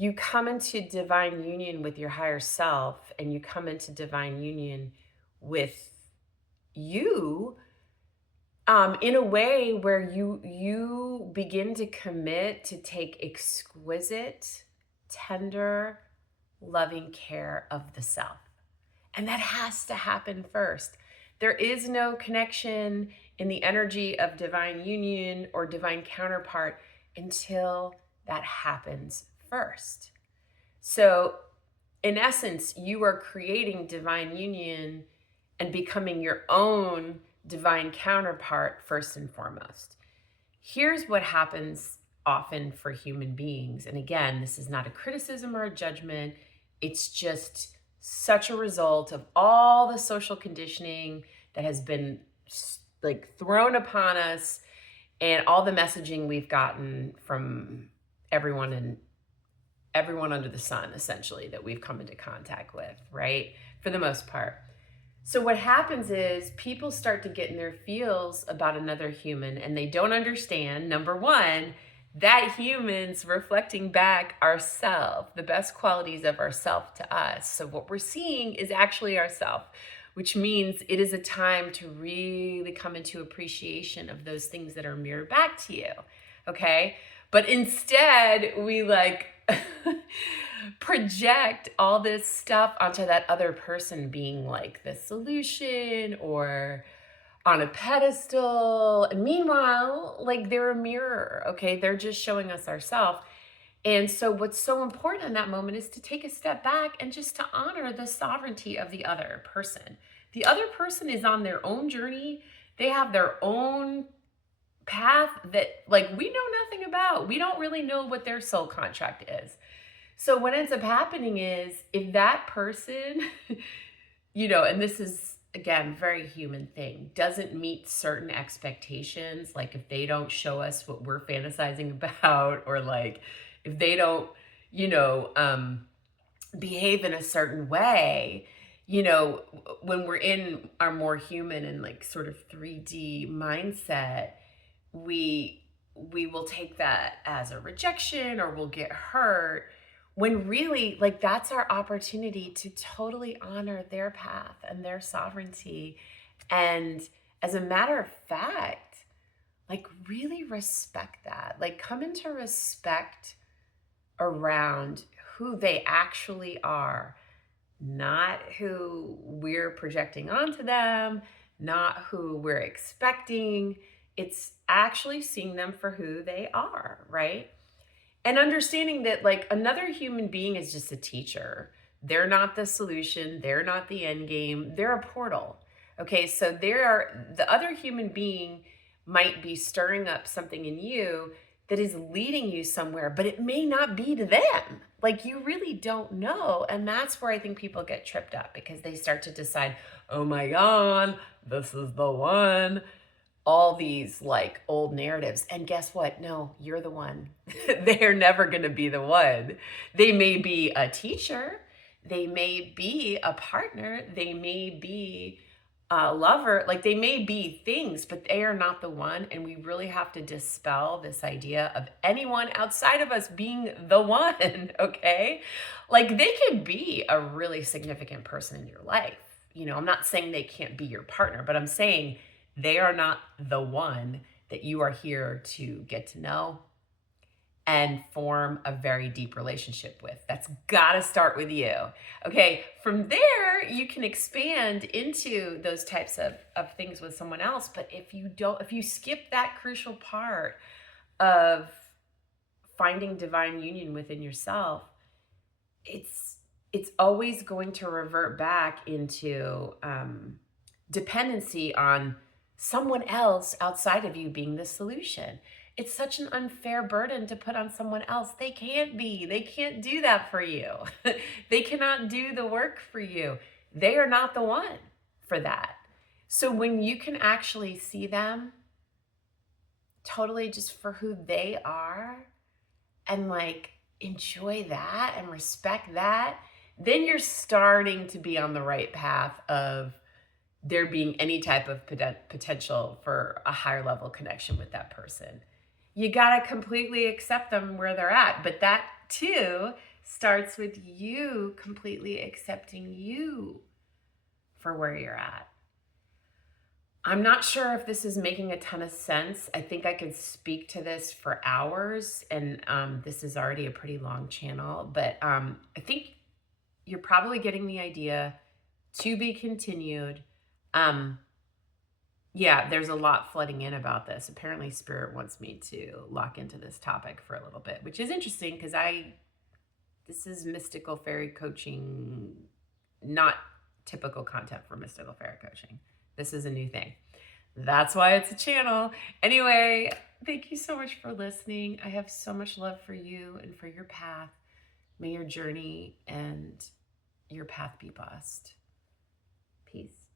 you come into divine union with your higher self, and you come into divine union with you, in a way where you begin to commit to take exquisite, tender, loving care of the self. And that has to happen first. There is no connection in the energy of divine union or divine counterpart until that happens first. So, in essence, you are creating divine union and becoming your own divine counterpart first and foremost. Here's what happens often for human beings. And again, this is not a criticism or a judgment, it's just such a result of all the social conditioning that has been like thrown upon us and all the messaging we've gotten from everyone and everyone under the sun, essentially, that we've come into contact with, right? For the most part. So what happens is people start to get in their feels about another human, and they don't understand, number one, that humans reflecting back ourself, the best qualities of ourself to us. So what we're seeing is actually ourself, which means it is a time to really come into appreciation of those things that are mirrored back to you. Okay? But instead, we like project all this stuff onto that other person being like the solution or on a pedestal. And meanwhile, like they're a mirror, okay? They're just showing us ourselves. And so what's so important in that moment is to take a step back and just to honor the sovereignty of the other person. The other person is on their own journey. They have their own path that like we know nothing about. We don't really know what their soul contract is. So what ends up happening is if that person, and this is again, very human thing, doesn't meet certain expectations, like if they don't show us what we're fantasizing about, or like if they don't, behave in a certain way, when we're in our more human and like sort of 3D mindset, we will take that as a rejection or we'll get hurt, when really like that's our opportunity to totally honor their path and their sovereignty. And as a matter of fact, like really respect that, like come into respect around who they actually are, not who we're projecting onto them, not who we're expecting. It's actually seeing them for who they are, right? And understanding that like another human being is just a teacher. They're not the solution. They're not the end game. They're a portal. Okay, so the other human being might be stirring up something in you that is leading you somewhere, but it may not be to them. Like you really don't know. And that's where I think people get tripped up because they start to decide, oh my God, this is the one. All these like old narratives. And guess what? No, you're the one. They're never going to be the one. They may be a teacher. They may be a partner. They may be a lover. Like they may be things, but they are not the one. And we really have to dispel this idea of anyone outside of us being the one. Okay. Like they can be a really significant person in your life. I'm not saying they can't be your partner, but I'm saying they are not the one that you are here to get to know and form a very deep relationship with. That's got to start with you. Okay, from there, you can expand into those types of things with someone else. But if you skip that crucial part of finding divine union within yourself, it's always going to revert back into dependency on someone else outside of you being the solution. It's such an unfair burden to put on someone else. They can't do that for you. They cannot do the work for you. They are not the one for that. So when you can actually see them totally just for who they are and like enjoy that and respect that, then you're starting to be on the right path of there being any type of potential for a higher level connection with that person. You got to completely accept them where they're at. But that too starts with you completely accepting you for where you're at. I'm not sure if this is making a ton of sense. I think I could speak to this for hours, and this is already a pretty long channel, but I think you're probably getting the idea. To be continued. Yeah, there's a lot flooding in about this. Apparently, Spirit wants me to lock into this topic for a little bit, which is interesting because this is mystical fairy coaching, not typical content for mystical fairy coaching. This is a new thing. That's why it's a channel. Anyway, thank you so much for listening. I have so much love for you and for your path. May your journey and your path be blessed. Peace.